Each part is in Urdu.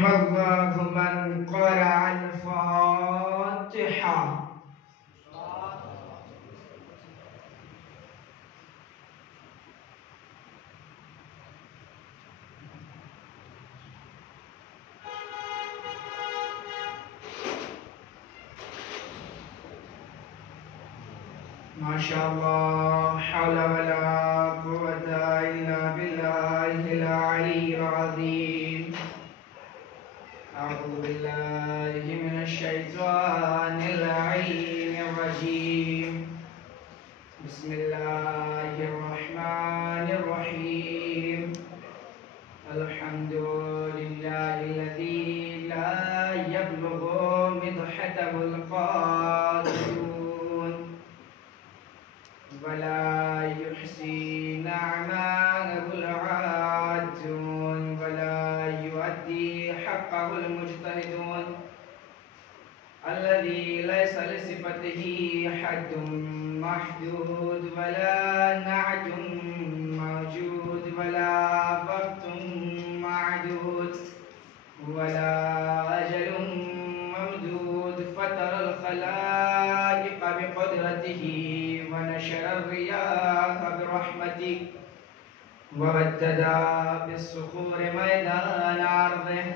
رحم الله من قرأ الفاتحة. ما شاء الله حول ولا قوة إلا بالله العلي العظيم. أعوذ بالله من الشيطان اللعين الرجيم. بسم الله الرحمن الرحيم. الحمد لله الذي لا يبلغ مدحته القادرون ولا يحصي نعماءه العادون ولا يؤدي حقه المجتهدون الذي ليس لصفته حد محدود ولا نعت موجود ولا وقت معدود ولا أجل ممدود. فطر الخلائق بقدرته ونشر الرياح برحمته وبدد بالصخور ميدان عرضه.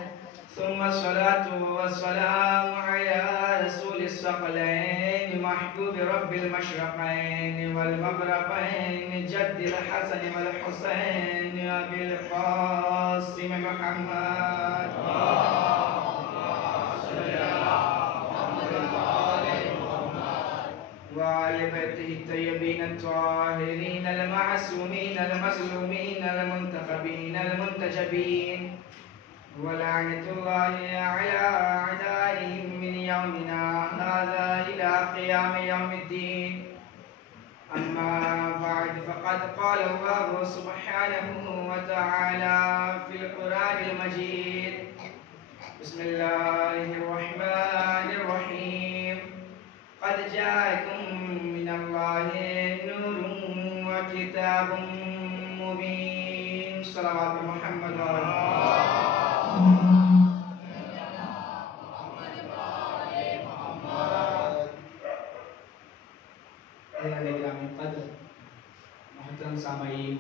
ثم الصلاة والسلام على رسول الثقلين محبوب رب المشرقين والمغربين جد الحسن والحسين أبي القاسم محمد وآل بيته الطيبين الطاهرين المعصومين المظلومين المنتخبين المنتجبين. ولعنة الله على أعدائهم من يومنا هذا إلى قيام يوم الدين. أما بعد فقد قال الله سبحانه وتعالى في القرآن المجيد. بسم الله الرحمن الرحيم. قد جاءكم من الله نور وكتاب مبين. صلوات محمد قدر محترم سامعین،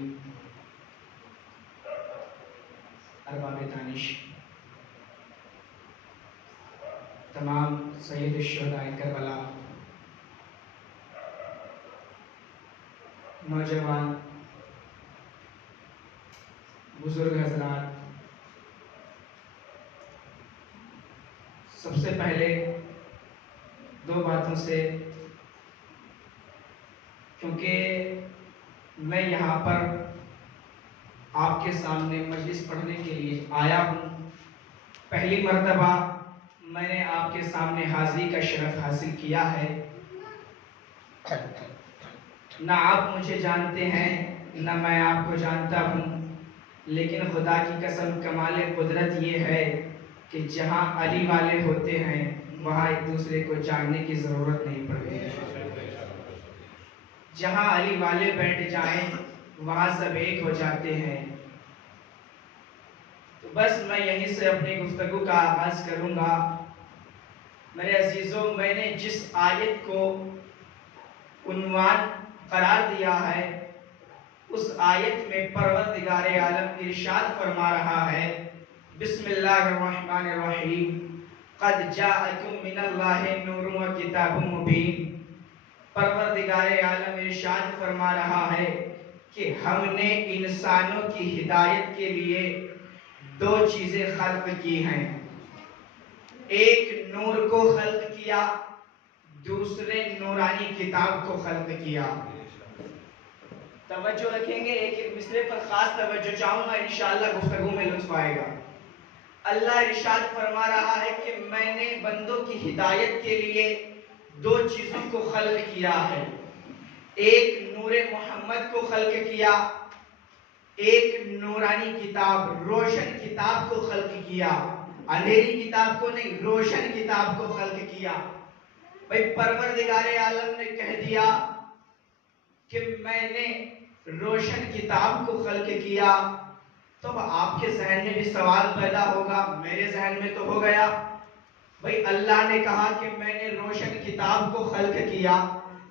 ارباب دانش، تمام سید الشہداء کربلا، نوجوان، بزرگ حضرات، سب سے پہلے دو باتوں سے، کیونکہ میں یہاں پر آپ کے سامنے مجلس پڑھنے کے لیے آیا ہوں، پہلی مرتبہ میں نے آپ کے سامنے حاضری کا شرف حاصل کیا ہے. نہ آپ مجھے جانتے ہیں نہ میں آپ کو جانتا ہوں، لیکن خدا کی قسم کمال قدرت یہ ہے کہ جہاں علی والے ہوتے ہیں وہاں ایک دوسرے کو جاننے کی ضرورت نہیں پڑتی. جہاں علی والے بیٹھ جائیں وہاں سب ایک ہو جاتے ہیں. تو بس میں یہیں سے اپنی گفتگو کا آغاز کروں گا. میرے عزیزوں، میں نے جس آیت کو عنوان قرار دیا ہے اس آیت میں پروردگار عالم ارشاد فرما رہا ہے، بسم اللہ الرحمن الرحیم، قد جاءکم من اللہ نور و کتاب مبین. پروردگار عالم ارشاد فرما رہا ہے کہ ہم نے انسانوں کی ہدایت کے لیے دو چیزیں خلق کی ہیں. ایک نور کو خلق کیا، دوسرے نورانی کتاب کو خلق کیا. توجہ رکھیں گے، ایک ایک مصرے پر خاص توجہ چاہوں گا، انشاءاللہ گفتگو میں لطف آئے گا. اللہ ارشاد فرما رہا ہے کہ میں نے بندوں کی ہدایت کے لیے دو چیزوں کو خلق کیا ہے. ایک نور محمد کو خلق کیا، ایک نورانی کتاب، روشن کتاب کو خلق کیا. اندھیری کتاب کو نہیں، روشن کتاب کو خلق کیا. بھئی پروردگار عالم نے کہہ دیا کہ میں نے روشن کتاب کو خلق کیا، تو اب آپ کے ذہن میں بھی سوال پیدا ہوگا، میرے ذہن میں تو ہو گیا، بھئی اللہ نے کہا کہ میں نے روشن کتاب کو خلق کیا،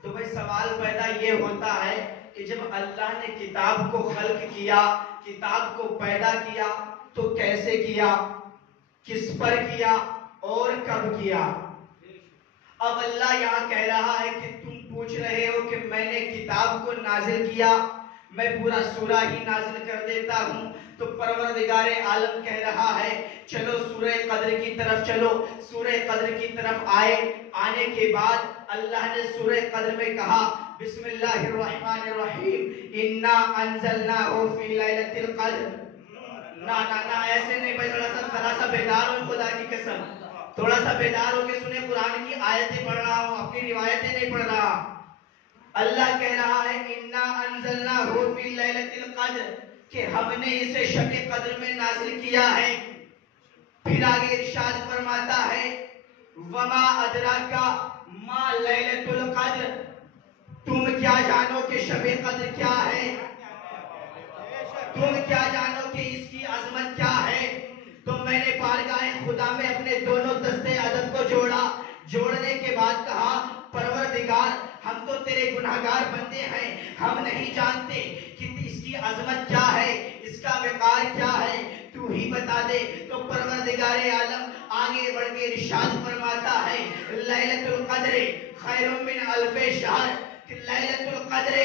تو بھئی سوال پیدا یہ ہوتا ہے کہ جب اللہ نے کتاب کو خلق کیا، کتاب کو پیدا کیا، تو کیسے کیا، کس پر کیا اور کب کیا؟ اب اللہ یہاں کہہ رہا ہے کہ تم پوچھ رہے ہو کہ میں نے کتاب کو نازل کیا، میں پورا سورہ ہی نازل کر دیتا ہوں، تو پروردگار عالم کہہ رہا ہے چلو سورہ قدر کی طرف چلو، سورہ قدر کی طرف آئے، آنے کے بعد اللہ نے سورہ قدر میں کہا بسم اللہ الرحمن الرحیم انا انزلناہ فی لیلۃ القدر۔ نا ایسے نہیں بھائی، ذرا سا بیدار ہو، خدا کی قسم تھوڑا سا بیدار ہو کے سنے، قرآن کی آیتیں پڑھ رہا ہوں، اپنی روایتیں نہیں پڑھ رہا۔ اللہ کہہ رہا ہے انا انزلناہ فی لیلۃ القدر، کہ ہم نے اسے شب قدر میں نازل کیا ہے۔ پھر آگے ارشاد فرماتا ہے وما ادراک ما لیلۃ القدر، تم کیا جانو کہ شب قدر کیا ہے، تم کیا جانو کہ اس کی عظمت کیا ہے؟ تو میں نے بارگاہ خدا میں اپنے دونوں دستے عدد کو جوڑا، جوڑنے کے بعد کہا پروردگار ہم تو تیرے گناہگار بندے ہیں، ہم نہیں جانتے کہ اس کی عظمت کیا ہے، اس کا وقار کیا ہے، تو ہی بتا دے۔ تو پروردگار عالم آگے بڑھ کے ارشاد فرماتا ہے لیلۃ القدر خیر من الف شہر، کہ لیلۃ القدر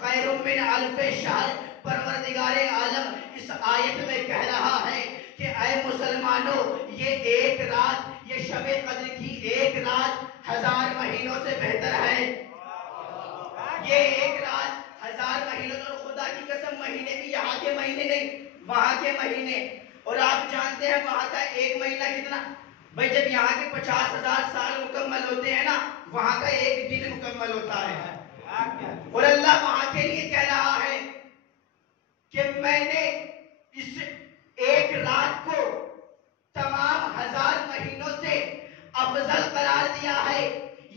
خیر من الف شہر۔ پروردگار عالم اس آیت میں کہہ رہا ہے کہ اے مسلمانوں، یہ ایک رات، یہ شب قدر کی ایک رات 1000 مہینوں سے بہتر ہے۔ یہ ایک رات 1000 مہینوں، اور خدا کی قسم مہینے بھی یہاں کے مہینے نہیں، وہاں کے مہینے۔ اور آپ جانتے ہیں وہاں کا ایک مہینہ کتنا؟ بھائی جب یہاں کے 50,000 سال مکمل ہوتے ہیں نا، وہاں کا ایک دن مکمل ہوتا ہے۔ اور اللہ وہاں کے لیے کہہ رہا ہے کہ میں نے اس ایک رات کو تمام 1000 مہینوں سے افضل قرار دیا ہے،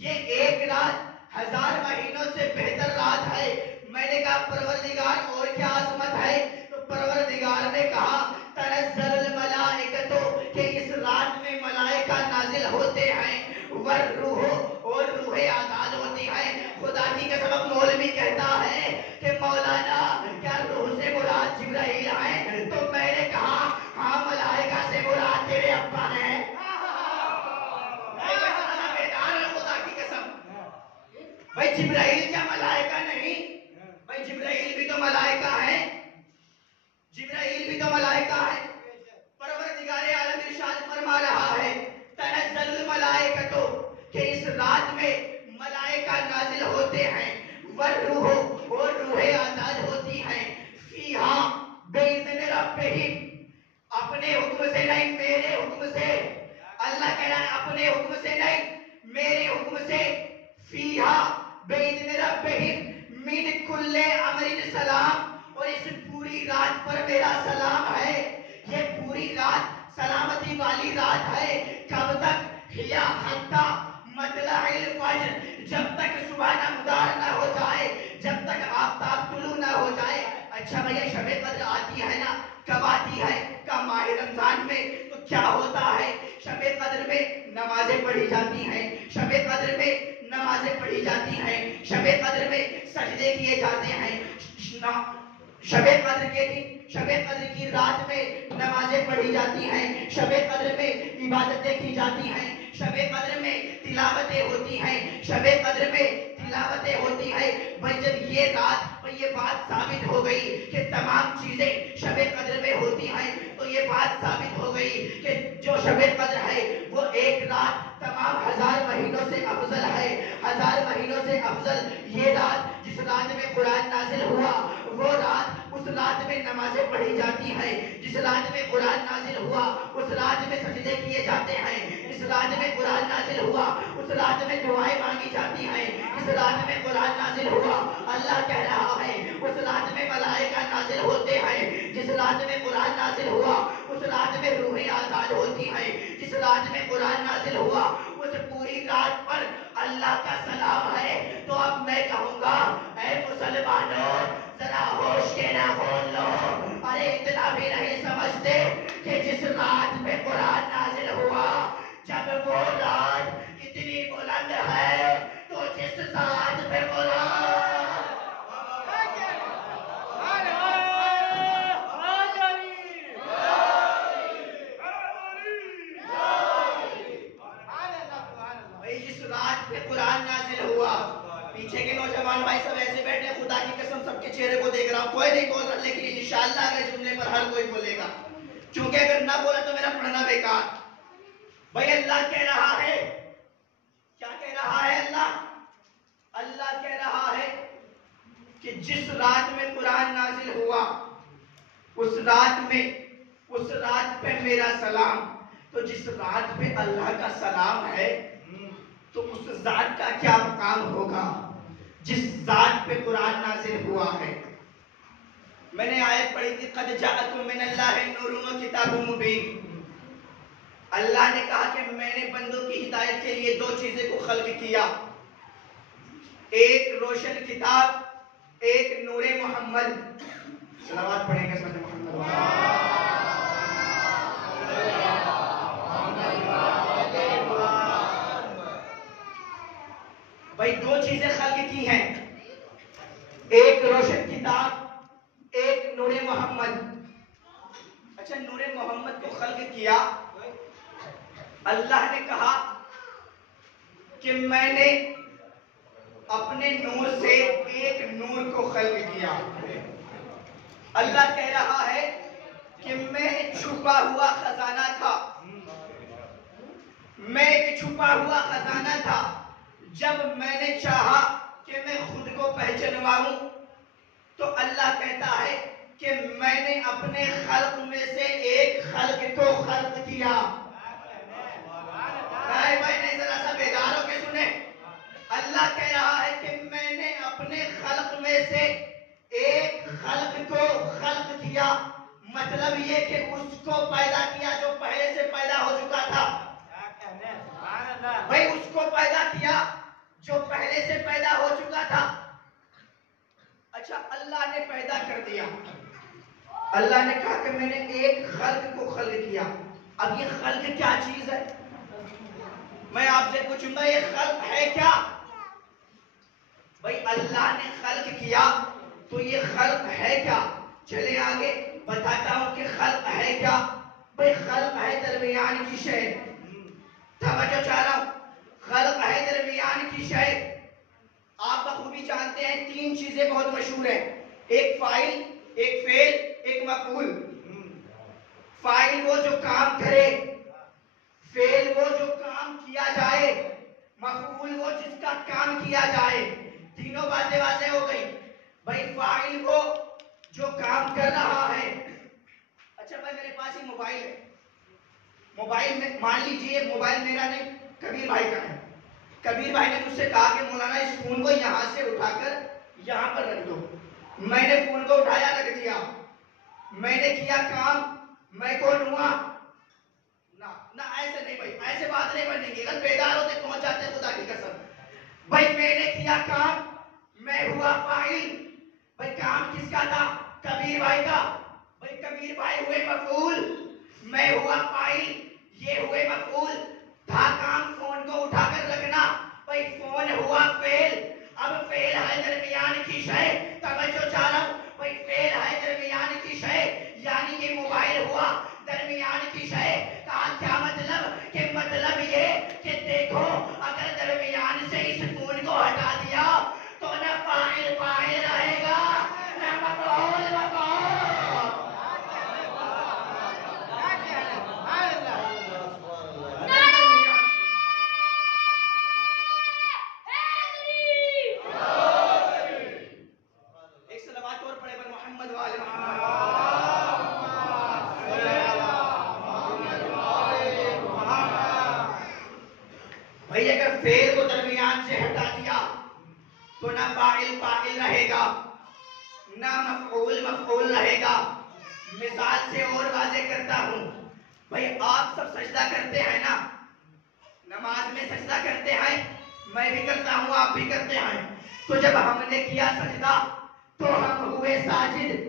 یہ ایک رات 1000 مہینوں سے بہتر رات ہے۔ میں نے کہا پروردگار اور کیا عظمت ہے؟ تو پروردگار نے کہا تنزل الملائکۃ، کہ اس رات میں ملائکہ نازل ہوتے ہیں، والروح، اور روح آزاد ہوتی ہے۔ خدا کی قسم مولوی کہتا ہے کہ مولانا کیا روح سے مراد جبرائیل ہے؟ تو میں نے کہا ہاں ملائکہ سے مراد تیرے ابا ہے۔ خدا کی قسم بھائی جبرائیل کیا ملائکہ نہیں؟ بھائی جبرائیل بھی تو ملائکہ ہے، جبرائیل بھی تو ملائکہ ہے۔ پروردگار عالم ارشاد فرما رہا ہے تنزل الملائکۃ، کہ اس رات میں ملائکہ نازل ہوتے ہیں، والروح، اور روح آزاد ہوتی ہیں، فیہا بإذن ربہم، اپنے حکم سے نہیں میرے حکم سے۔ اللہ کہہ رہا ہے اپنے حکم سے نہیں میرے حکم سے، فیہا بإذن ربہم من کل امر سلام، اور اس پوری رات پر میرا سلام ہے۔ یہ پوری رات سلامتی والی رات ہے، کب تک؟ ہیا حتی مطلع الفجر، جب تک صبح نمودار نہ ہو جائے، جب تک آفتاب طلوع نہ ہو جائے۔ اچھا بھیا شب قدر آتی ہے نا، کب آتی ہے؟ کب؟ ماہ رمضان میں۔ تو کیا ہوتا ہے شب قدر میں؟ نمازیں پڑھی جاتی ہیں، شب قدر میں نمازیں پڑھی جاتی ہیں، شب قدر میں سجدے کیے جاتے ہیں، شب قدر کے دن، شب قدر کی رات میں نمازیں پڑھی جاتی ہیں، شب قدر میں عبادتیں کی جاتی ہیں، شب قدر میں تلاوتیں ہوتی ہیں، شب قدر میں تلاوتیں ہوتی ہیں۔ بھائی جب یہ رات، یہ بات ثابت ہو گئی کہ تمام چیزیں شب قدر میں ہوتی ہیں، تو یہ بات ثابت ہو گئی کہ جو شب قدر ہے وہ ایک رات تمام 1000 مہینوں سے افضل ہے، 1000 مہینوں سے افضل۔ یہ رات جس رات میں قرآن نازل ہوا، وہ رات، اس رات میں نمازیں پڑھی جاتی ہیں، جس رات میں قرآن نازل ہوا اس رات میں سجدے کیے جاتے ہیں، جس رات میں قرآن نازل ہوا اس رات میں دعائیں مانگی جاتی ہیں، جس رات میں قرآن نازل ہوا اللہ کہہ رہا ہے اس رات میں ملائکہ نازل ہوتے ہیں، جس رات میں قرآن نازل ہوا اس رات میں روحیں آزاد ہوتی ہیں، جس رات میں قرآن نازل ہوا اس پوری رات پر اللہ کا سلام ہے۔ تو اب میں کہوں گا اے مسلمانوں ذرا ہوش کے نہ بول لو، ارے اتنا بھی نہیں کہ جس رات میں قرآن نازل ہوا، جب وہ رات اتنی بلند ہے تو جس ذات میں قرآن قرآن نازل ہوا، پیچھے کے نوجوان بھائی سب ایسے بیٹھے، خدا کی قسم سب کے چہرے کو دیکھ رہا ہوں، کوئی نہیں بول رہا، لیکن انشاءاللہ اگلے جملے پر ہر کوئی بولے گا، کیونکہ اگر نہ بولا تو میرا پڑھنا بیکار۔ بھائی اللہ کہہ رہا ہے، کیا کہہ رہا ہے اللہ کہہ رہا ہے کہ جس رات میں قرآن نازل ہوا، اس رات پہ میرا سلام، تو جس رات پہ اللہ کا سلام ہے تو اس ذات کا کیا مقام ہوگا جس ذات پہ قرآن نازل ہوا ہے۔ میں نے آیت پڑھی تھی، قد جاءکم من اللہ نور و کتاب مبین۔ اللہ نے کہا کہ میں نے بندوں کی ہدایت کے لیے دو چیزیں کو خلق کیا، ایک روشن کتاب، ایک نور محمد۔ صلوات پڑھیں گے سورۃ محمد۔ بھائی دو چیزیں خلق کی ہیں، ایک روشن کتاب، ایک نور محمد۔ اچھا، نور محمد کو خلق کیا، اللہ نے کہا کہ میں نے اپنے نور سے ایک نور کو خلق کیا۔ اللہ کہہ رہا ہے کہ میں چھپا ہوا خزانہ تھا، میں ایک چھپا ہوا خزانہ تھا، جب میں نے چاہا کہ میں خود کو پہچنواؤں تو اللہ کہتا ہے کہ میں نے اپنے خلق میں سے ایک خلق کو خلق کیا۔ نہیں ذرا سا بیدار ہو کے سنیں، اللہ کہہ رہا ہے کہ میں نے اپنے خلق میں سے ایک خلق کو خلق کیا، مطلب یہ کہ اس کو پیدا کیا جو پہلے سے پیدا ہو چکا تھا۔ بھائی اس کو پیدا کیا جو پہلے سے پیدا ہو چکا تھا۔ اچھا، اللہ نے پیدا کر دیا، اللہ نے کہا کہ میں نے ایک خلق کو خلق کیا۔ اب یہ خلق کیا چیز ہے؟ میں آپ سے پوچھوں گا یہ خلق ہے کیا؟ بھائی اللہ نے خلق کیا تو یہ خلق ہے کیا؟ چلے آگے بتاتا ہوں کہ خلق ہے کیا۔ بھائی خلق ہے درمیان کی شے، توجہ چاہ رہا ہوں، خلق ہے درمیان کی شے۔ آپ بخوبی جانتے ہیں تین چیزیں بہت مشہور ہیں، ایک فاعل، ایک فعل، ایک مفعول۔ فاعل وہ جو کام کرے، فعل وہ جو کام کیا جائے، مفعول وہ جس کا کام کیا جائے۔ تینوں باتیں واضح ہو گئی۔ بھائی فاعل وہ جو کام کر رہا ہے۔ اچھا بھائی میرے پاس ہی موبائل ہے، موبائل میں مان لیجئے موبائل میرا نہیں کبیر بھائی کا ہے، کبیر بھائی نے مجھ سے کہا کہ مولانا اس فون کو یہاں سے اٹھا کر یہاں پر رکھ دو۔ میں نے فون کو اٹھایا، رکھ دیا، میں نے کیا کام، میں کون ہوا؟ نہ ایسے نہیں بھائی، ایسے بات نہیں بنیں گی، اگر بیدار ہوتے پہنچ جاتے خدا کی قسم۔ بھائی میں نے کیا کام، میں ہوا فاعل۔ بھائی کام کس کا تھا؟ کبیر بھائی کا۔ بھائی کبیر بھائی ہوئے مفعول، میں ہوا فاعل، یہ ہوئے مفعول۔ تھا کام فون کو اٹھا کر رکھنا، بھائی فون ہوا فعل۔ اب فعل ہے درمیان کی شے، توجہ چاہ رہا ہوں، بھائی فعل ہے درمیان کی شے، یعنی کہ موبائل ہوا درمیان کی شے۔ کہا کیا مطلب؟ کہ مطلب یہ کہ دیکھو اگر درمیان سے اس فون کو ہٹا دیا تو نہ فاعل فاعل رہے گا نہ مفعول مفعول۔ بھئی اگر فعل کو درمیان سے ہٹا دیا تو نہ فاعل فاعل رہے گا نہ مفعول مفعول رہے گا۔ مثال سے اور واضح کرتا ہوں، بھئی آپ سب سجدہ کرتے ہیں نا، نماز میں سجدہ کرتے ہیں، میں بھی کرتا ہوں، آپ بھی کرتے ہیں، تو جب ہم نے کیا سجدہ تو ہم ہوئے ساجد۔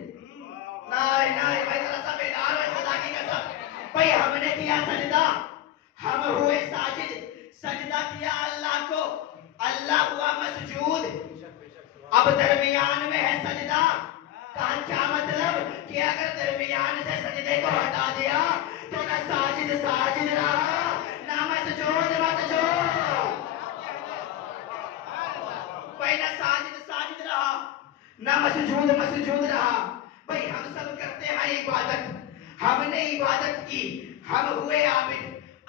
نہیں بھائی ذرا سا بیدار ہے خدا کی قسم، ہم ہوئے ساجد، سجدہ کیا اللہ کو، اللہ ہوا مسجود. اب درمیان میں ہے سجدہ. کہا کیا مطلب کہ اگر درمیان سے سجدے کو ہٹا دیا تو نہ ساجد ساجد رہا، نہ مسجود مسجود. بھائی نہ ساجد ساجد رہا، نہ مسجود مسجود رہا. بھائی ہم سب کرتے ہیں عبادت، ہم نے عبادت کی، ہم ہوئے عابد،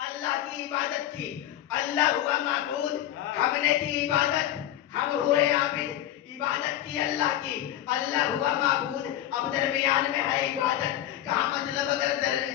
اللہ کی عبادت کی، اللہ ہوا معبود. ہم نے کی عبادت، ہم ہوئے عابد، عبادت کی اللہ کی، اللہ ہوا معبود. اب درمیان میں ہے عبادت. کہا مطلب اگر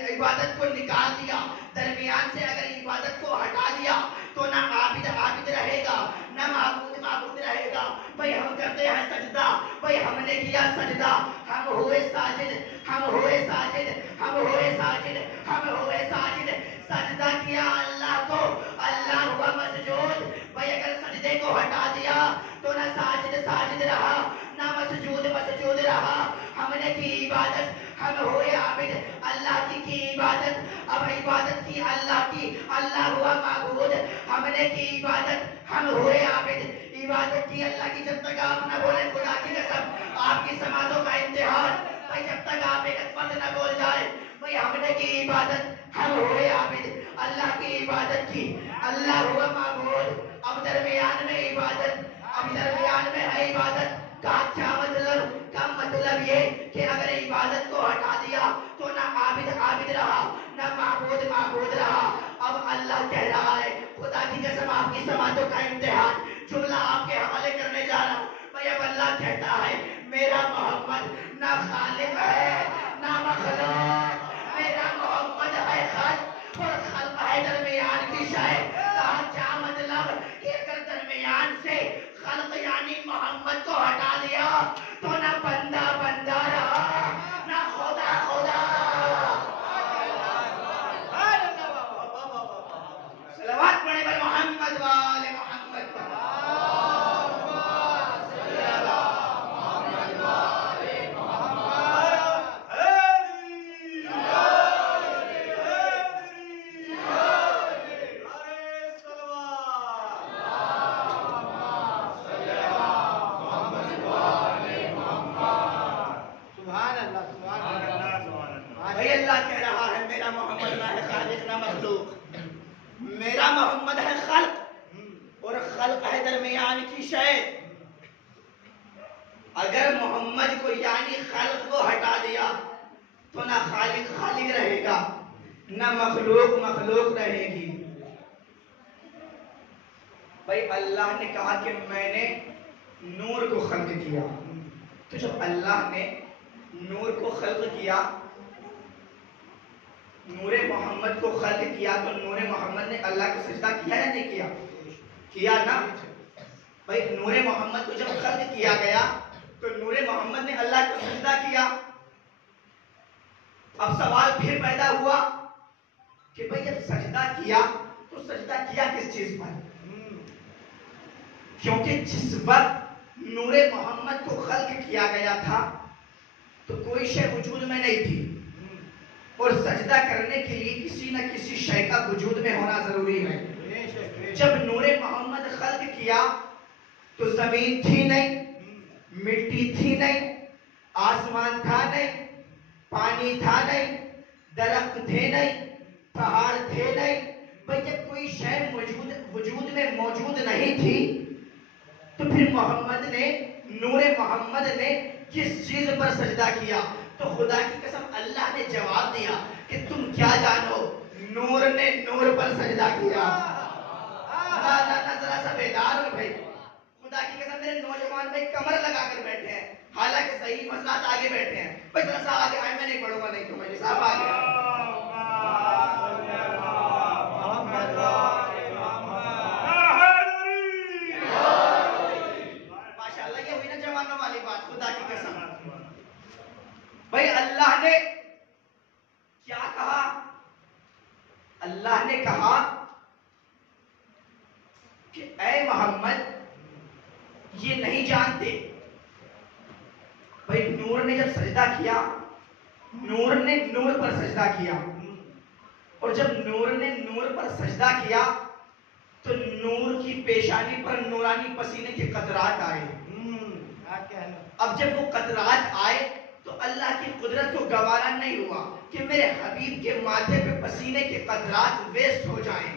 عبادت کو نکال دیا، درمیان سے اگر عبادت کو ہٹا دیا تو نہ عابد عابد رہے گا، نہ معبود معبود رہے گا. بھئی ہم کرتے ہیں سجدہ، بھئی ہم نے کیا سجدہ، ہم ہوئے ساجد، ہم ہوئے ساجد، ہم ہوئے ساجد، ہم ہوئے ساجد. سجدہ کیا اللہ کو، اللہ ہوا مسجود. بھئی اگر سجدے کو ہٹا دیا تو نہ ساجد ساجد رہا، نہ مسجود مسجود رہا. ہم نے کی عبادت، ہم ہوئے عابد، اللہ کی عبادت. اب عبادت کی اللہ کی، اللہ ہوا معبود. ہم نے کی عبادت، ہم ہوئے عابد، عبادت کی اللہ کی. جب تک آپ نہ بولے خدا کی قسم آپ کی سماعتوں کا امتحان. بھئی جب تک آپ ایک لفظ نہ بول جائے، بھئی ہم نے کی عبادت، ہم ہوئے عابد، اللہ کی عبادت کی، اللہ ہوا معبود. اب درمیان میں عبادت، اب درمیان میں ہے عبادت. کا کیا مطلب؟ کا مطلب یہ کہ اگر عبادت کو ہٹا دیا تو نہ عابد عابد رہا، نہ معبود معبود رہا. اب اللہ کہہ رہا ہے، خدا کی قسم آپ کی سماعتوں کا امتحان، جملہ آپ کے حوالے کرنے جا رہا ہوں. بھئی اب اللہ کہتا ہے میرا محمد نہ خالق ہے نہ مخلوق، میرا محمد ہے خالق اور خلق ہے درمیان کی شے. کہا کیا مطلب کہ اگر درمیان سے خلق یعنی محمد کو ہٹا دیا تو نہ بندہ بندہ رہا، نہ خدا خدا. صلوات پڑھیں بھائی محمد والے محمد پر. میرا محمد ہے خلق اور خلق ہے درمیان کی شے. اگر محمد کو یعنی خلق کو ہٹا دیا تو نہ خالق خالق رہے گا، نہ مخلوق مخلوق رہے گی. بھئی اللہ نے کہا کہ میں نے نور کو خلق کیا. تو جب اللہ نے نور کو خلق کیا، نور محمد کو خلق کیا، تو نور محمد نے اللہ کو سجدہ کیا یا نہیں کیا؟ کیا نا. بھئی نور محمد کو جب خلق کیا گیا تو نور محمد نے اللہ کو سجدہ کیا. اب سوال پھر پیدا ہوا کہ بھئی جب سجدہ کیا تو سجدہ کیا کس چیز پر؟ کیونکہ جس وقت نور محمد کو خلق کیا گیا تھا تو کوئی شے وجود میں نہیں تھی، اور سجدہ کرنے کے لیے کسی نہ کسی شے کا وجود میں ہونا ضروری ہے. جب نور محمد خلق کیا تو زمین تھی نہیں، مٹی تھی نہیں، آسمان تھا نہیں، پانی تھا نہیں، درخت تھے نہیں، پہاڑ تھے نہیں. بھئی جب کوئی شے وجود میں موجود نہیں تھی تو پھر محمد نے، نور محمد نے کس چیز پر سجدہ کیا؟ تو خدا کی قسم اللہ نے جواب دیا کہ تم کیا جانو، نور نے نور پر سجدہ کیا. ذرا سا بیدار ہو بھائی. خدا کی قسم میرے نوجوان بھائی کمر لگا کر بیٹھے ہیں، حالانکہ صحیح مسئلات آگے بیٹھے ہیں. بھائی ذرا سا آگے آئے، میں نہیں پڑھوں گا، نہیں تو میں صاحب آگے. ماشاءاللہ یہ ہوئی نا جوانوں والی بات. خدا کی قسم بھائی اللہ نے کیا کہا؟ اللہ نے کہا کہ اے محمد یہ نہیں جانتے. بھائی نور نے جب سجدہ کیا، نور نے نور پر سجدہ کیا، اور جب نور نے نور پر سجدہ کیا تو نور کی پیشانی پر نورانی پسینے کے قطرات آئے. اب جب وہ قطرات آئے تو اللہ کی قدرت کو گوارا نہیں ہوا کہ میرے حبیب کے ماتھے پہ پسینے کے قطرات ویسٹ ہو جائیں,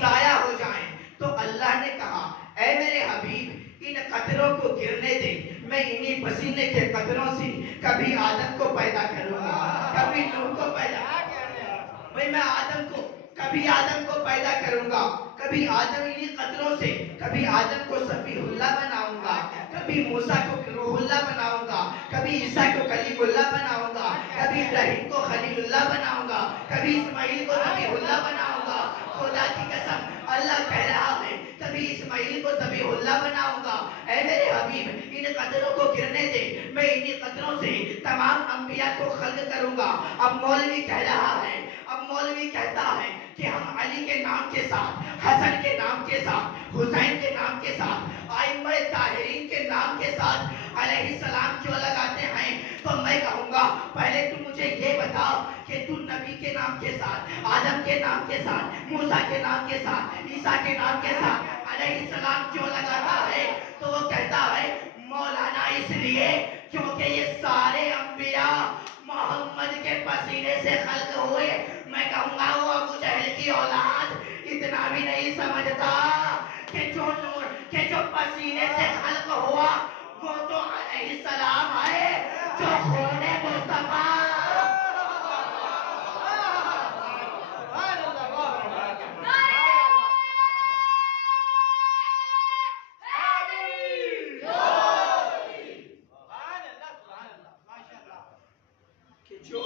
ضائع ہو جائیں. تو اللہ نے کہا اے میرے حبیب ان قطروں کو گرنے دے, میں انہی پسینے کے قطروں سے کبھی آدم کو پیدا کروں گا, کبھی نوح کو پیدا میں آدم کو کبھی آدم کو پیدا کروں گا, کبھی آدم انہی قطروں سے کبھی آدم کو صفی اللہ بناؤں گا, کبھی موسیٰ کو روح اللہ بناؤں گا, کبھی عیسیٰ کو کلیم اللہ بناؤں گا, کبھی ابراہیم کو خلیل اللہ بناؤں گا, کبھی اسماعیل کو ذبیح اللہ بناؤں گا. خدا کی قسم اللہ کہہ رہا ہے کبھی اسماعیل کو ذبیح اللہ بناؤں گا. اے میرے حبیب ان قطروں کو گرنے دے, میں انہی قطروں سے تمام انبیاء کو خلق کروں گا. اب مولوی کہہ رہا ہے, اب مولوی کہتا ہے کہ ہم علی کے نام کے ساتھ, حسن کے نام کے ساتھ, حسین کے نام کے ساتھ, ائمہ طاہرین کے نام کے ساتھ علیہ السلام کیوں لگاتے ہیں. تو میں کہوں گا پہلے تو مجھے یہ بتاؤ کہ تو نبی کے نام کے ساتھ, آدم کے نام کے ساتھ, موسیٰ کے نام کے ساتھ, عیسیٰ کے نام کے ساتھ علیہ السلام کیوں لگاتا ہے. تو وہ کہتا ہے مولانا اس لیے کیونکہ یہ سارے انبیاء محمد کے پسینے سے خلق ہوئے. میں کہوں گا وہ ابو جہل کی اولاد اتنا بھی نہیں سمجھتا کہ جو نور کہ جو پسینے سے خلق ہوا وہ تو علیہ السلام ہے جو خون مصطفیٰ. جو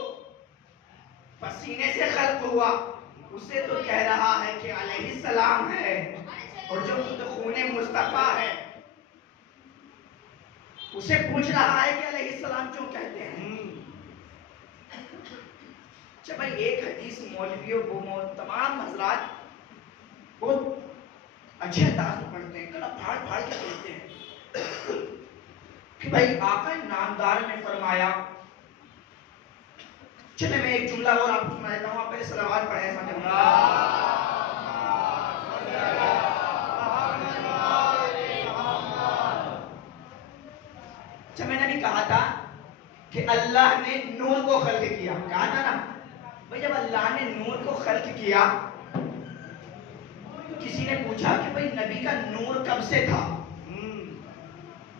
پسینے سے خلق ہوا اسے تو کہہ رہا ہے کہ علیہ السلام ہے, اور جو خود خون مصطفیٰ ہے اسے پوچھ رہا ہے کہ علیہ السلام کیوں کہتے ہیں. اچھا بھائی ایک حدیث مولویوں کو تمام حضرات بہت اچھے انداز میں پڑھتے ہیں, کلا پھاڑ پھاڑ کے پڑھتے ہیں کہ بھائی آقا نامدار نے فرمایا. چلے میں ایک جملہ اور آپ کو سنا دیتا ہوں, آپ پہلے صلوات پڑھیں. اچھا میں نے بھی کہا تھا کہ اللہ نے نور کو خلق کیا, کہا تھا نا بھائی جب اللہ نے نور کو خلق کیا تو کسی نے پوچھا کہ بھائی نبی کا نور کب سے تھا.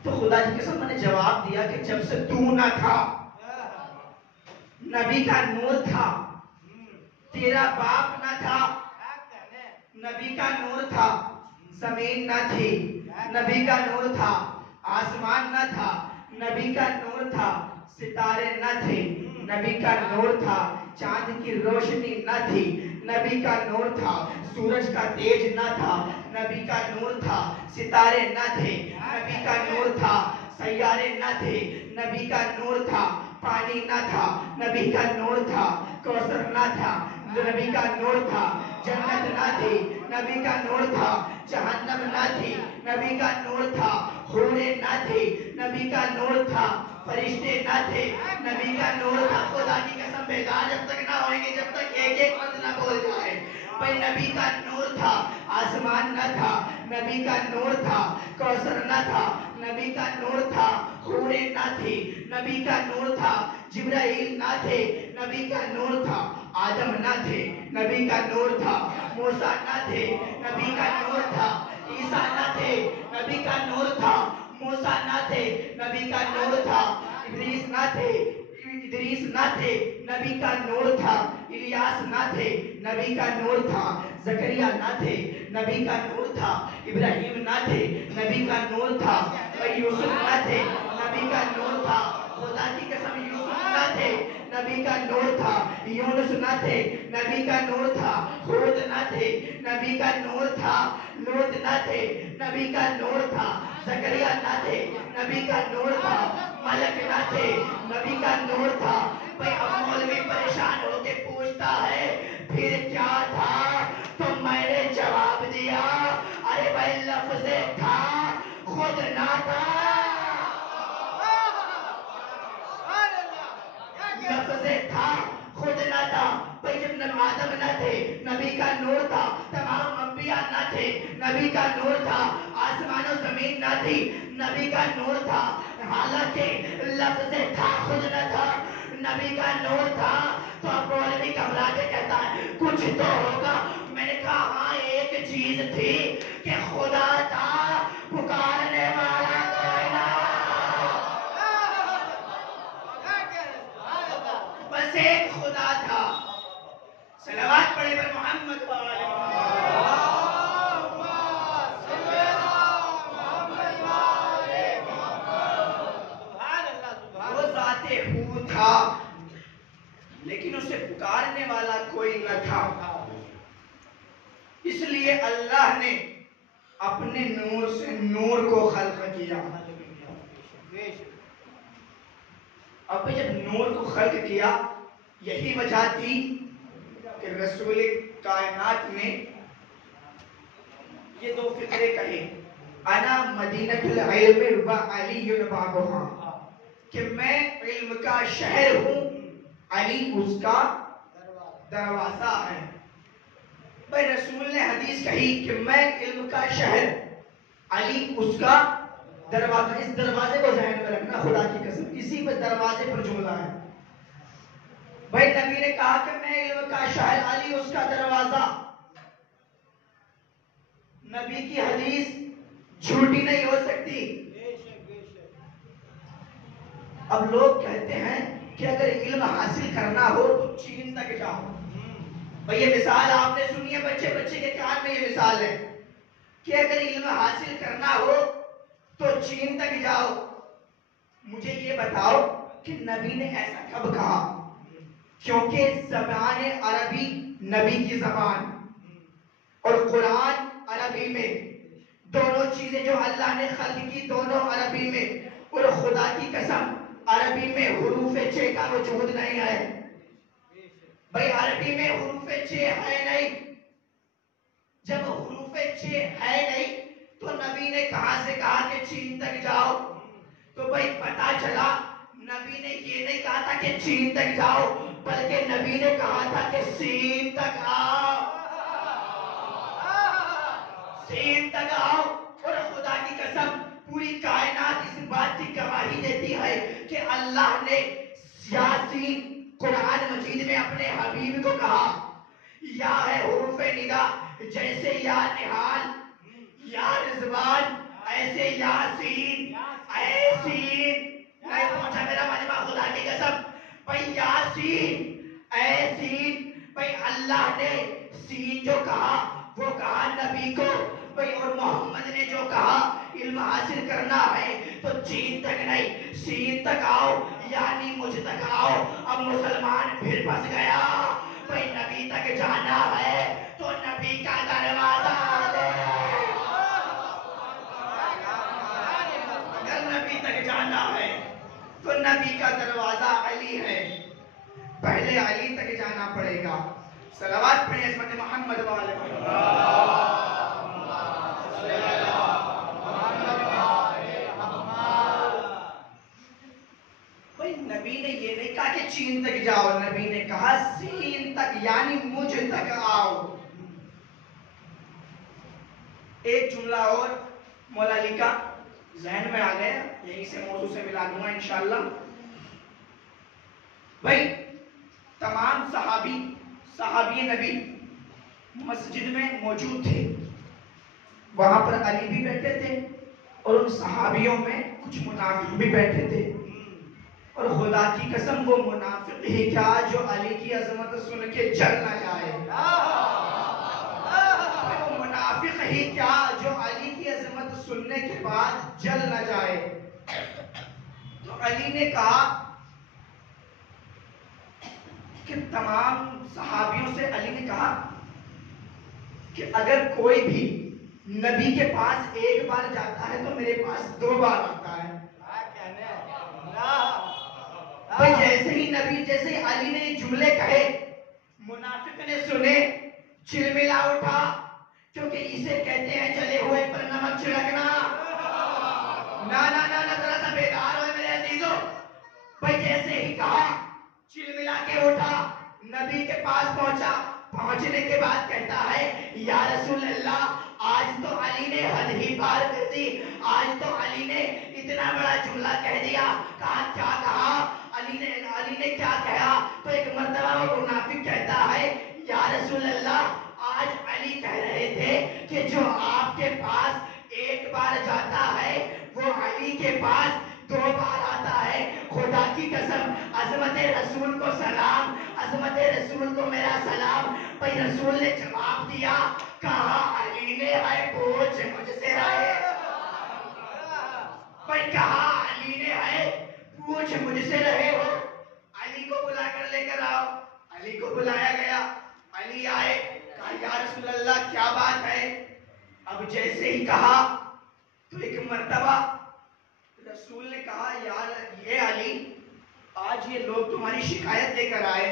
تو خدا کی قسم میں نے جواب دیا کہ جب سے تو نہ تھا نبی کا نور تھا. تیرا باپ نہ تھا نبی کا نور تھا. زمین نہ تھی نبی کا نور تھا. آسمان نہ تھا نبی کا نور تھا. ستارے نہ تھے نبی کا نور تھا. چاند کی روشنی نہ تھی نبی کا نور تھا. سورج کا تیج نہ تھا نبی کا نور تھا. ستارے نہ تھے نبی کا نور تھا. سیارے نہ تھے نبی کا نور تھا. پانی نہ تھا نبی کا نور تھا. کوثر نہ تھا نبی کا نور تھا. جنت نہ تھی نبی کا نور تھا. جہنم نہ تھی نبی کا نور تھا. حوریں نہ تھی نبی کا نور تھا. فرشتے نہ تھے نبی کا نور تھا. خدا کی قسم بیدار جب تک نہ ہوئیں گے جب تک ایک ایک وقت نہ بول جائے. بھائی نبی کا نور تھا. آسمان نہ تھا نبی کا نور تھا. کوثر نہ تھا نبی کا نور تھا. حوریں نہ تھی نبی کا نور تھا. جبرائیل نہ تھے نبی کا نور تھا. آدم نہ تھے نبی کا نور تھا. موسیٰ نہ تھے نبی کا نور تھا. عیسیٰ نہ تھے نبی کا نور تھا. موسیٰ نہ تھے نبی کا نور تھا. ادریس نہ تھے نبی کا نور تھا. الیاس نہ تھے نبی کا نور تھا. زکریا نہ تھے نبی کا نور تھا. ابراہیم نہ تھے نبی کا نور تھا. یوسف نہ تھے نبی کا نور تھا. خدا کی قسم یوسف نہ تھے نبی کا نور تھا. یونس نہ تھے نبی کا نور تھا. ہود نہ تھے نبی کا نور تھا. لوط نہ تھے نبی کا نور تھا. زکریا نہ تھے نبی کا نور تھا. ملک نہ تھے نبی کا نور تھا. بھائی اب مولوی پریشان ہو کے پوچھتا ہے پھر کیا تھا؟ تو میں نے جواب دیا ارے بھائی لفظ تھا خود نہ تھا. لفظ تھا خود نہ تھا. بھائی جب آدم نہ تھے، نبی کا نور تھا. تمام انبیاء نہ تھے، نبی کا نور تھا. آسمان و زمین نہ تھی، نبی کا نور تھا. حالانکہ لفظ تھا خود نہ تھا، نبی کا نور تھا. تو اب مولوی گھبرا کے کہتا ہے کچھ تو ہوگا. میں نے کہا ہاں ایک چیز تھی کہ خدا تھا، پکارنے والا کوئی نہ. بس ایک خدا تھا. صلوات پڑھے پر محمد و آل محمد. وہ ذات ہو تھا لیکن اسے پکارنے والا کوئی نہ تھا. اس لیے اللہ نے اپنے نور سے نور کو خلق کیا. اب جب نور کو خلق کیا، یہی وجہ تھی کہ رسول کائنات نے یہ دو فکرے کہے، انا مدینۃ العلم و علی بابھا، کہ میں علم کا شہر ہوں، علی اس کا دروازہ ہے. بھائی رسول نے حدیث کہی کہ میں علم کا شہر، علی اس کا دروازہ. اس دروازے کو ذہن میں رکھنا، خدا کی قسم اسی پہ دروازے پر جملہ ہے. بھائی نبی نے کہا کہ میں علم کا شہر، علی اس کا دروازہ. نبی کی حدیث جھوٹی نہیں ہو سکتی. اب لوگ کہتے ہیں کہ اگر علم حاصل کرنا ہو تو چین تک جاؤ. بھئی یہ مثال آپ نے سنی ہے، بچے کے کان میں یہ مثال ہے کہ اگر علم حاصل کرنا ہو تو چین تک جاؤ. مجھے یہ بتاؤ کہ نبی نے ایسا کب کہا؟ کیونکہ زبان عربی نبی کی زبان اور قرآن عربی میں، دونوں چیزیں جو اللہ نے خلق کی دونوں عربی میں. اور خدا کی قسم عربی میں حروف چ کا وجود نہیں ہے. بھئی عربی میں حروف چ ہے نہیں. جب حروف چ ہے نہیں تو نبی نے کہاں سے کہا کہ چین تک جاؤ؟ تو بھئی پتا چلا نبی نے یہ نہیں کہا تھا کہ چین تک جاؤ، بلکہ نبی نے کہا تھا کہ سین تک آؤ. سین تک آؤ. اور خدا کی قسم پوری کائنات اس بات کی گواہی دیتی ہے کہ اللہ نے یاسین قرآن مجید میں اپنے حبیب کو کہا. یا ہے حروف ندا، جیسے یا نہال، یا رضوان، ایسے یاسین، ایسین. نہیں پہنچا میرا مجمع خدا کی قسم. بھئی یاسین، ایسین. بھئی اللہ نے سین جو کہا وہ کہا نبی کو. بھئی اور محمد نے جو کہا علم حاصل کرنا ہے تو چین تک نہیں سین تک آؤ، یعنی مجھ تک آؤ. اب مسلمان پھر پھنس گیا. بھئی نبی تک جانا ہے تو نبی کا دروازہ ہے. اگر نبی تک جانا ہے تو نبی کا دروازہ علی ہے. پہلے علی تک جانا پڑے گا. صلوات پڑھیں عظمت محمد و آل محمد. بھئی نبی نے یہ نہیں کہا کہ چین تک جاؤ، نبی نے کہا سین تک، یعنی مجھ تک آؤ. ایک جملہ اور مولا علی کا ذہن میں آ گیا، یہیں سے موضوع سے ملا دوں گا انشاءاللہ. بھئی تمام صحابی نبی مسجد میں موجود تھے. وہاں پر علی بھی بیٹھے تھے اور ان صحابیوں میں کچھ منافق بھی بیٹھے تھے. اور خدا کی قسم وہ منافق ہی کیا جو علی کی عظمت سن کے جل نہ جائے. وہ منافق ہی کیا جو علی کی عظمت سننے کے بعد جل نہ جائے. تو علی نے کہا کہ تمام صحابیوں سے علی نے کہا کہ اگر کوئی بھی نبی کے پاس ایک بار جاتا ہے تو میرے پاس 2 بار آتا ہے. بھئی جیسے ہی علی نے یہ جملے کہے، منافق نے سنے، چلملا اٹھا، کیونکہ اسے کہتے ہیں جلے ہوئے پر نمک چھڑکنا. نا ذرا سا بیدار ہوئے میرے عزیزوں. بھئی جیسے ہی کہا چلملا کے اٹھا، نبی کے پاس پہنچا. پہنچنے کے بعد کہتا ہے یا رسول اللہ آج تو علی نے حد ہی پار کر دی، آج تو علی نے اتنا بڑا جملہ کہہ دیا۔ کہا کیا کہا؟ علی نے کیا کہا؟ تو ایک مرتبہ وہ منافق کہتا ہے یا رسول اللہ آج علی کہہ رہے تھے کہ جو آپ کے پاس ایک بار جاتا ہے وہ علی کے پاس 2 بار آتا ہے۔ خدا کی قسم عظمت رسول کو سلام، عظمت رسول کو میرا سلام۔ بھائی رسول نے جواب دیا، کہا علی نے ہے پوچھ مجھ سے رہے، بھائی کہا علی نے ہے پوچھ مجھ سے رہے ہو، علی کو بلا کر لے کر آؤ۔ علی کو بلایا گیا، علی آئے، کہا یا رسول اللہ کیا بات ہے؟ اب جیسے ہی کہا تو ایک مرتبہ رسول نے کہا یار یہ علی آج یہ لوگ تمہاری شکایت لے کر آئے۔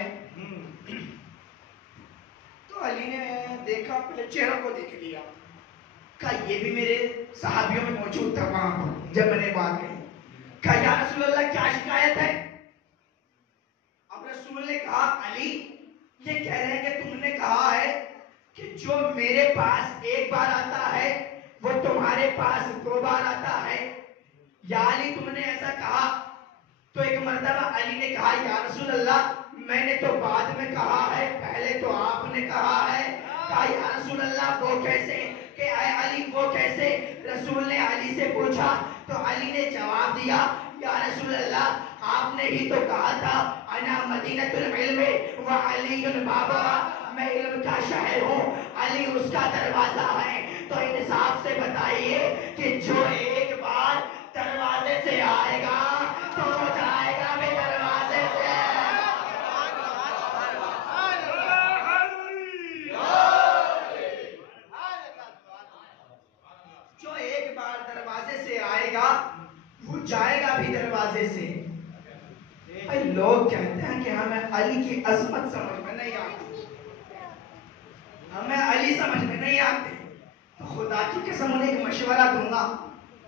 تو علی نے دیکھا، پہلے چہروں کو دیکھ لیا، کہا یہ بھی میرے صحابیوں میں موجود تھا وہاں پر جب میں نے بات کہی۔ کہا یا رسول اللہ کیا شکایت ہے؟ اب رسول نے کہا علی یہ کہہ رہے ہیں کہ تم نے کہا ہے کہ جو میرے پاس ایک بار آتا ہے وہ تمہارے پاس 2 بار آتا ہے، یا علی تم نے ایسا کہا؟ تو ایک مرتبہ علی نے کہا یا رسول اللہ میں نے تو بعد میں کہا ہے، پہلے تو آپ نے کہا ہے۔ کہا یا رسول اللہ وہ کیسے؟ کہ اے علی وہ کیسے؟ رسول نے علی سے پوچھا تو علی نے جواب دیا یا رسول اللہ آپ نے ہی تو کہا تھا انا مدینۃ العلم وعلی بابها، میں علم کا شہر ہوں، علی اس کا دروازہ ہے۔ تو انصاف سے بتائیے کہ جو ایک بار دروازے سے آئے گا تو وہ جائے گا بھی دروازے سے۔ جو ایک بار دروازے سے آئے گا وہ جائے گا بھی دروازے سے۔ بھائی لوگ کہتے ہیں کہ ہمیں علی کی عظمت سمجھ میں نہیں آتی، ہمیں علی سمجھ میں نہیں آتے، تو خدا کی قسم انہیں ایک مشورہ دوں گا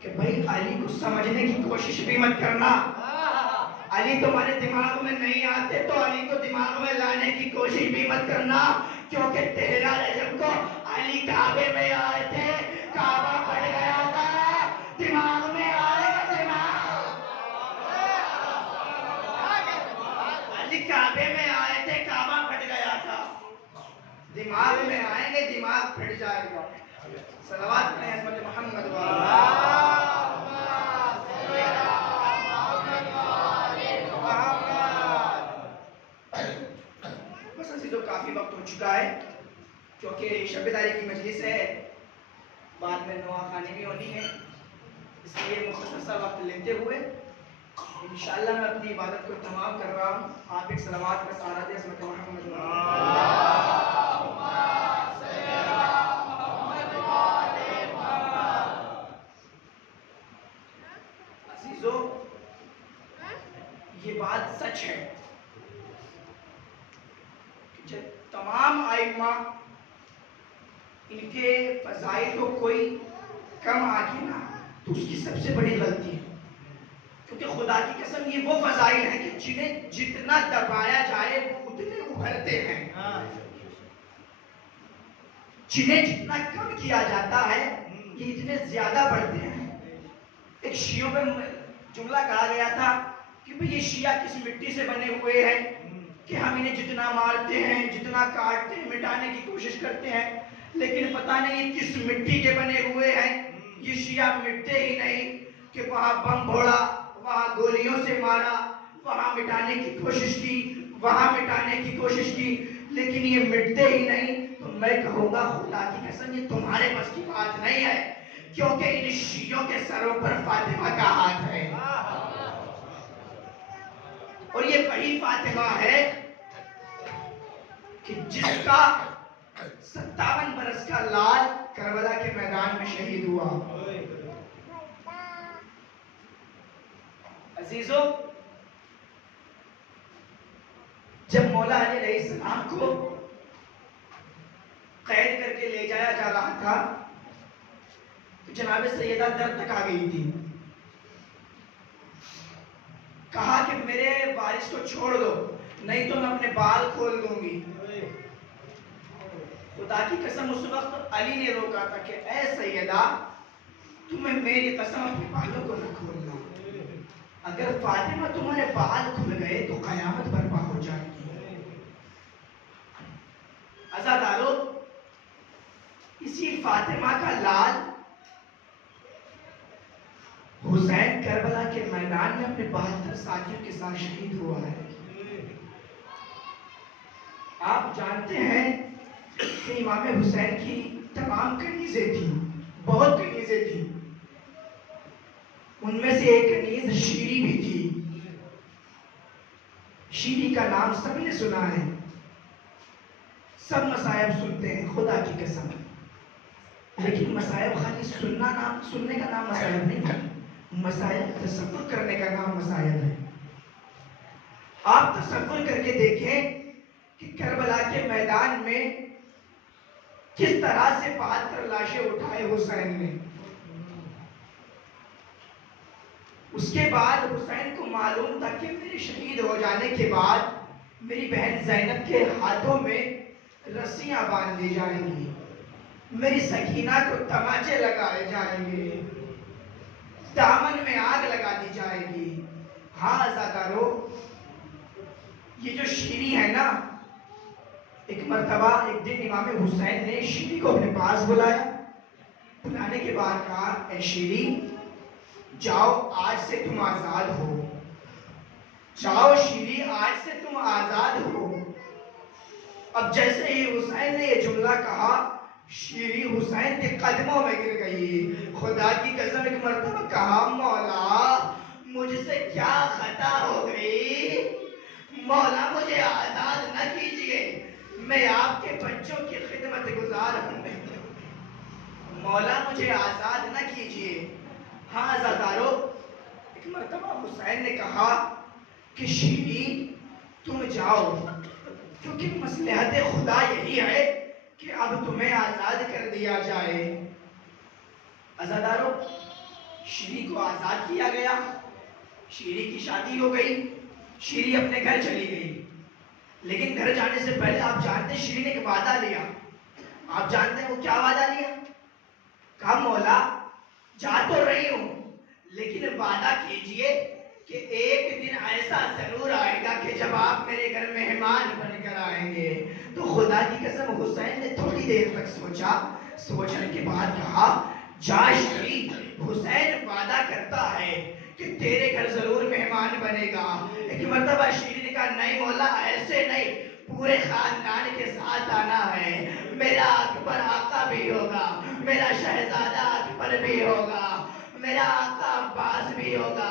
کہ بھائی علی کو سمجھنے کی کوشش بھی مت کرنا۔ علی تمہارے دماغ میں نہیں آتے تو علی کو دماغ میں لانے کی کوشش بھی مت کرنا، کیونکہ 13 رجب کو علی کعبے میں آئے تھے، کعبہ پھٹ گیا تھا، دماغ میں آئے گا دماغ۔ علی کعبے میں آئے تھے، کعبہ پھٹ گیا تھا، دماغ میں آئیں گے دماغ پھٹ جائے گا۔ صلوات پڑھیں حضرت محمد بس عزیزو کافی وقت ہو چکا ہے، کیونکہ شب داری کی مجلس ہے، بعد میں نوا خانی بھی ہونی ہے، اس لیے مختصر سا وقت لیتے ہوئے انشاءاللہ میں اپنی عبادت کو تمام کر رہا ہوں۔ آپ ایک صلوات کا سہارا دیں حضرت محمد عزیزو یہ بات سچ ہے کہ جب تمام ائمہ ان کے فضائل کو کوئی کم آگے نہ تو اس کی سب سے بڑی غلطی ہے، کیونکہ خدا کی قسم یہ وہ فضائل ہیں کہ جنہیں جتنا دبایا جائے وہ اتنے ابھرتے ہیں، جنہیں جتنا کم کیا جاتا ہے یہ اتنے زیادہ بڑھتے ہیں۔ ایک شیعوں پہ جملہ کہا گیا تھا کہ بھئی یہ شیعہ کس مٹی سے بنے ہوئے ہیں کہ ہم انہیں جتنا مارتے ہیں جتنا کاٹتے ہیں مٹانے کی کوشش کرتے ہیں، لیکن پتہ نہیں یہ کس مٹی کے بنے ہوئے ہیں۔ یہ شیعہ مٹتے ہی نہیں کہ وہاں بم پھوڑا، وہاں گولیوں سے مارا، وہاں مٹانے کی کوشش کی، وہاں مٹانے کی کوشش کی، لیکن یہ مٹتے ہی نہیں۔ تو میں کہوں گا خدا کی قسم یہ تمہارے بس کی بات نہیں ہے، کیونکہ ان شیعوں کے سروں پر فاطمہ کا ہاتھ ہے، اور یہ وہی فاطمہ ہے کہ جس کا 57 برس کا لال کربلا کے میدان میں شہید ہوا۔ عزیزو جب مولا علی علیہ السلام کو قید کر کے لے جایا جا رہا تھا تو جناب سیدہ در تک آ گئی تھی، کہا کہ میرے وارث کو چھوڑ دو نہیں تو میں اپنے بال کھول دوں گی۔ خدا کی قسم اس وقت علی نے روکا تھا کہ اے سیدہ تمہیں میری قسم اپنے بالوں کو نہ کھولنا، اگر فاطمہ تمہارے بال کھل گئے تو قیامت برپا ہو جائے گی۔ عزادارو، اسی فاطمہ کا لال حسین کربلا کے میدان میں اپنے 72 ساتھیوں کے ساتھ شہید ہوا ہے۔ آپ جانتے ہیں کہ امام حسین کی تمام کنیزیں تھیں، بہت کنیزیں تھیں، ان میں سے ایک کنیز شیری بھی تھی۔ شیری کا نام سب نے سنا ہے، سب مصائب سنتے ہیں خدا کی قسم، لیکن مصائب خالی سننے کا نام مصائب نہیں ہے، مصائب تصور کرنے کا نام مصائب ہے۔ آپ تصور کر کے دیکھیں کہ کربلا کے میدان میں کس طرح سے 72 لاشیں اٹھائے حسین نے۔ اس کے بعد حسین کو معلوم تھا کہ میرے شہید ہو جانے کے بعد میری بہن زینب کے ہاتھوں میں رسیاں باندھ دی جائیں گی، میری سکینہ کو تماچے لگائے جائیں گے، دامن میں آگ لگا دی جائے گی۔ ہاں عزادارو، یہ جو شیری ہے نا، ایک مرتبہ ایک دن امام حسین نے شیری کو اپنے پاس بلایا، بلانے کے بعد کہا اے شیری جاؤ آج سے تم آزاد ہو، جاؤ شیری آج سے تم آزاد ہو۔ اب جیسے ہی حسین نے یہ جملہ کہا شیری حسین کے قدموں میں گر گئی۔ خدا کی قسم ایک مرتبہ کہا مولا مجھ سے کیا خطا ہو گئی، مولا مجھے آزاد نہ کیجئے، میں آپ کے بچوں کی خدمت گزار ہوں، مولا مجھے آزاد نہ کیجئے۔ ہاں عزادارو، ایک مرتبہ حسین نے کہا کہ شیری تم جاؤ، کیونکہ مصلحت خدا یہی ہے کہ اب تمہیں آزاد کر دیا جائے۔ عزادارو، شیری کو آزاد کیا گیا، شیری کی شادی ہو گئی، شیری اپنے گھر چلی گئی۔ لیکن گھر جانے سے پہلے آپ جانتے ہیں شیری نے ایک وعدہ لیا، آپ جانتے ہیں وہ کیا وعدہ لیا؟ کہا مولا جا تو رہی ہوں لیکن وعدہ کیجئے کہ ایک دن ایسا ضرور آئے گا کہ جب آپ میرے گھر مہمان بن کر آئیں گے۔ تو خدا کی قسم حسین نے تھوڑی دیر تک سوچا، سوچنے کے بعد کہا جا شیری، حسین وعدہ کرتا ہے کہ تیرے گھر ضرور مہمان بنے گا۔ ایک مرتبہ شیری نے کہا نہیں مولا ایسے نہیں، پورے خاندان کے ساتھ آنا ہے، میرا اکبر آقا بھی ہوگا، میرا شہزادہ اکبر بھی ہوگا، میرا آقا عباس بھی ہوگا،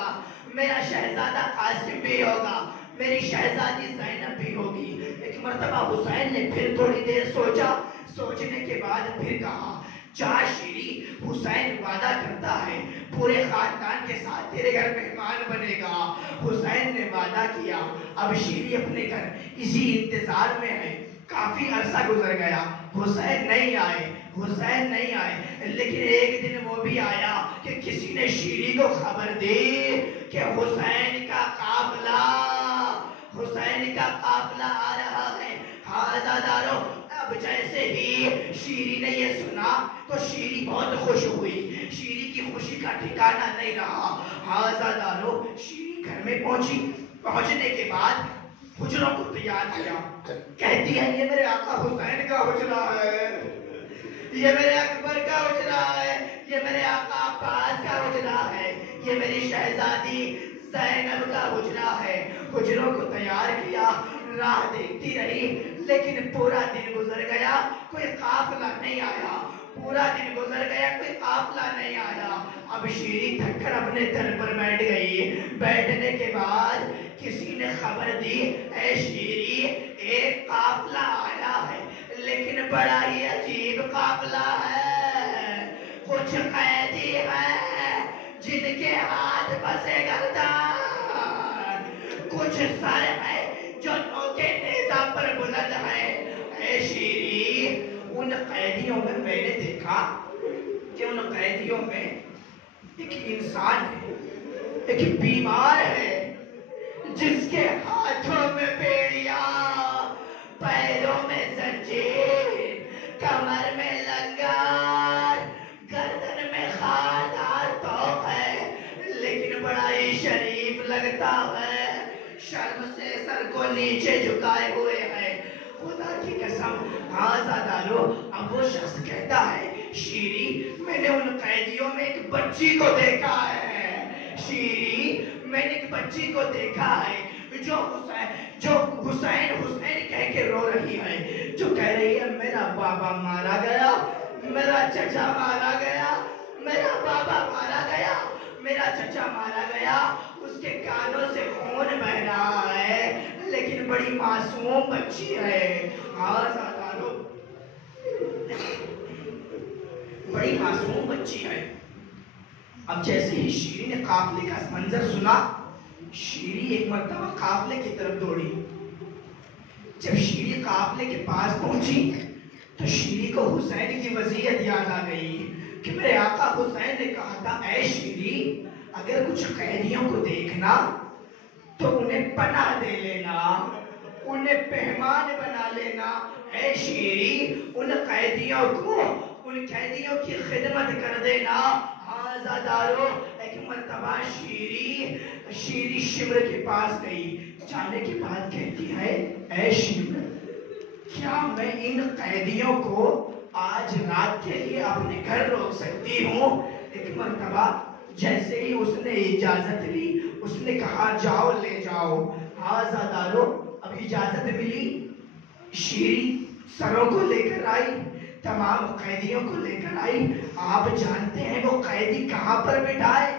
میرا شہزادہ قاسم بھی ہوگا، میری شہزادی زینب بھی ہوگی۔ ایک مرتبہ حسین نے پھر تھوڑی دیر سوچا، سوچنے کے بعد پھر کہا جا شیری، حسین وعدہ کرتا ہے پورے خاندان کے ساتھ تیرے گھر مہمان بنے گا۔ حسین نے وعدہ کیا، اب شیری اپنے گھر اسی انتظار میں ہے۔ کافی عرصہ گزر گیا، حسین نہیں آئے، حسین نہیں آئے، لیکن ایک دن وہ بھی آیا کہ کسی نے شیری کو خبر دی کہ حسین کا قافلہ آ رہا ہے۔ ہاں عزادارو، اب جیسے ہی شیری نے یہ سنا تو شیری بہت خوش ہوئی، شیری کی خوشی کا ٹھکانہ نہیں رہا۔ ہاں عزادارو، شیری گھر میں پہنچی، پہنچنے کے بعد حجروں کو تیار کیا، کہتی ہے یہ میرے آقا حسین کا حجرہ ہے، یہ میرے اکبر کا حجرہ ہے، یہ میرے آقا عباس کا حجرہ ہے، یہ میری شہزادی زینب کا حجرہ ہے۔ حجروں کو تیار کیا، راہ دیکھتی رہی، لیکن پورا دن گزر گیا، کوئی قافلہ نہیں آیا، پورا دن گزر گیا، کوئی قافلہ نہیں آیا۔ اب شیری تھک کر اپنے در پر بیٹھ گئی، بیٹھنے کے بعد کسی نے خبر دی اے شیری ایک قافلہ آیا ہے، لیکن بڑا ہی عجیب قافلہ ہے، کچھ قیدی ہیں جن کے ہاتھ پسے گردان، کچھ سر ہیں جو نوکے نیزہ پر بلند ہیں۔ اے شیری، ان قیدیوں میں میں نے دیکھا کہ ان قیدیوں میں ایک انسان ہے، ایک بیمار ہے، جس کے ہاتھوں میں بیڑیاں، پیروں میں زنجیر، اپنے سر کو نیچے جھکائے ہوئے ہیں. خدا کی قسم آزادارو. اب وہ شخص کہتا ہے شیری میں نے ان قیدیوں میں ایک بچی کو دیکھا ہے. شیری میں نے ایک بچی کو دیکھا ہے جو حسین حسین کہہ کے رو رہی ہے, جو کہہ رہی ہے میرا بابا مارا گیا, میرا چچا مارا گیا, میرا بابا مارا گیا, میرا چچا مارا گیا. اس کے کانوں سے خون بہ رہا ہے لیکن بڑی معصوم بچی ہے. آزادارو بڑی معصوم بچی ہے. اب جیسے ہی شیری نے قافلے کا منظر سنا, شیری ایک مرتبہ قافلے کی طرف دوڑی. جب شیری قافلے کے پاس پہنچی تو شیری کو حسین کی وصیت یاد آ گئی کہ میرے آقا حسین نے کہا تھا اے شیری اگر کچھ قیدیوں کو دیکھنا تو انہیں پناہ دے لینا, انہیں مہمان بنا لینا. اے شیری ان قیدیوں کی خدمت کر دینا. آزادارو ایک مرتبہ شیری شمر کے پاس گئی. جانے کے بعد کہتی ہے اے شمر کیا میں ان قیدیوں کو آج رات کے لیے اپنے گھر روک سکتی ہوں؟ ایک مرتبہ جیسے ہی اس نے اجازت لی اس نے کہا جاؤ لے جاؤ. آزادارو اب اجازت ملی. شیری سروں کو لے کر آئی, تمام قیدیوں کو لے کر آئی. آپ جانتے ہیں وہ قیدی کہاں پر بٹھائے؟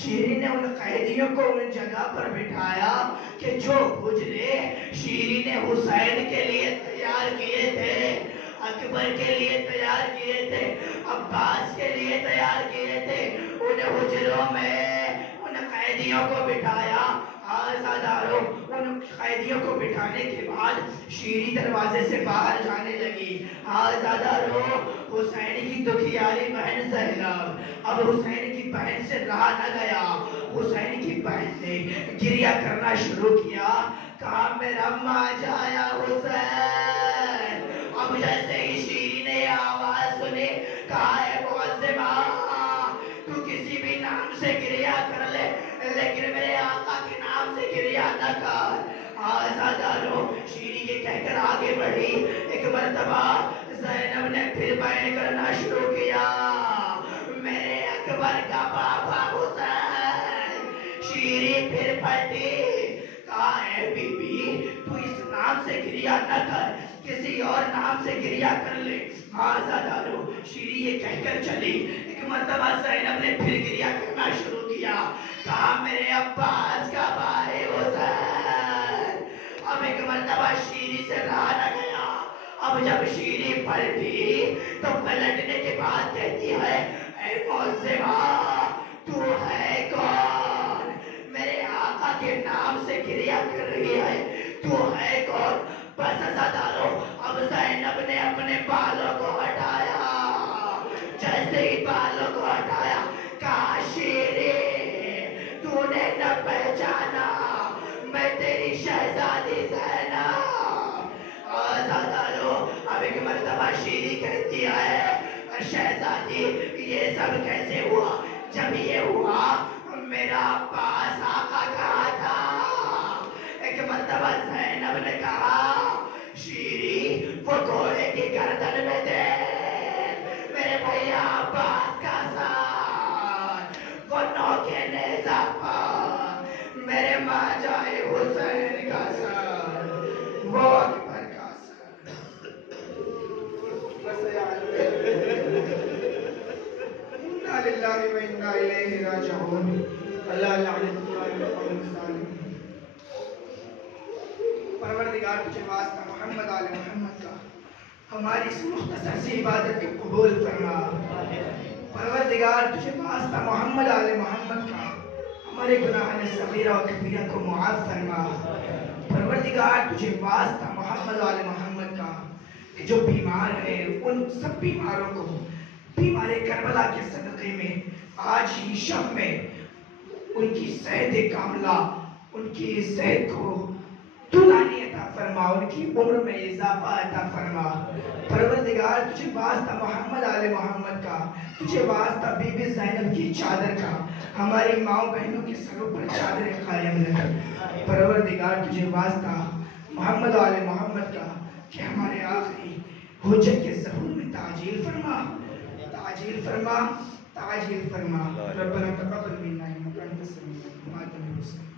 شیری نے ان قیدیوں کو ان جگہ پر بٹھایا کہ جو حجرے شیری نے حسین کے لیے تیار کیے تھے, اکبر کے لیے تیار کیے تھے, عباس کے لیے تیار کیے تھے, ان حجروں میں ان قیدیوں کو بٹھایا. آزادارو ان قیدیوں کو بٹھانے کے بعد شیری دروازے سے باہر جانے لگی. آزادارو حسین کی دکھیاری بہن زینب اب حسین کی بہن سے رہا نہ گیا. حسین کی بہن نے گریہ کرنا شروع کیا, کہا میرا ماں جایا حسین. اب جیسے ہی شیری نے آواز سنی کہا اے معظمہ تو کسی بھی نام سے گریہ کر لے لیکن میرے آقا کے نام سے گریہ نہ کر. آزادارو شیری یہ کہہ کر آگے بڑھی. ایک مرتبہ زینب نے پھر بیان کرنا شروع کیا میرے اکبر کا بابا حسین. شیری پھر پھٹی, کہا اے بی بی تو اس نام سے گریہ نہ کر, کسی اور نام سے گریہ کر لے. آزادارو شیری یہ کہہ کر چلی. ایک مرتبہ زینب نے پھر گریہ کرنا شروع کیا, کہا میرے عباس کا بھائی حسین. اب ایک مرتبہ شیری سے رہا نہ گیا. اب جب شیری پلٹی تو پلٹنے کے بعد کہتی ہے اے معظمہ تو ہے کون؟ میرے آقا کے نام سے گریہ کر رہی ہے, تو ہے کون؟ بس آزادارو اب زینب نے اپنے بالوں کو ہٹایا. جیسے ہی بالوں کو ہٹایا کہا شیری تو نے نہ پہچانا میں تیری شہزادی زینب. آزادارو اب ایک مرتبہ شیری کہتی ہے شہزادی یہ سب کیسے ہوا؟ جب یہ ہوا میرا عباس آقا کہا تھا. ایک مرتبہ زینب نے کہا شیری وہ گھوڑے کی گردن میں دے میرے بھیا عباس کا ساتھ, وہ نوکے نیزہ پر میرے ماں جائے حسین کا ساتھ, وہ اکبر کا ساتھ. انا للہ و انا الیہ راجعون. اللہ لعنت اللہ قوم الظالمین. پروردگار تجھے واسطہ محمد آل محمد کا ہماری اس مختصر سی عبادت کو قبول فرما. پروردگار تجھے واسطہ محمد آل محمد کا ہمارے گناہان صغیرہ و کبیرہ کو معاف فرما. پروردگار تجھے واسطہ محمد آل محمد کا کہ جو بیمار ہیں ان سب بیماروں کو بیمار کربلا کے صدقے میں آج ہی شب میں ان کی صحت کاملہ, ان کی صحت کو دلانے جوانی عطا فرما، ان کی عمر میں اضافہ عطا فرما۔ پروردگار تجھے واسطہ محمد آل محمد کا، تجھے واسطہ بی بی زینب کی چادر کا، ہماری ماؤں بہنوں کے سروں پر چادر قائم رکھ۔ پروردگار تجھے واسطہ محمد آل محمد کا کہ ہمارے آخری حجت کے ظہور میں تعجیل فرما، تعجیل فرما، تعجیل فرما۔ ربنا تقبل منا انک انت السمیع العلیم۔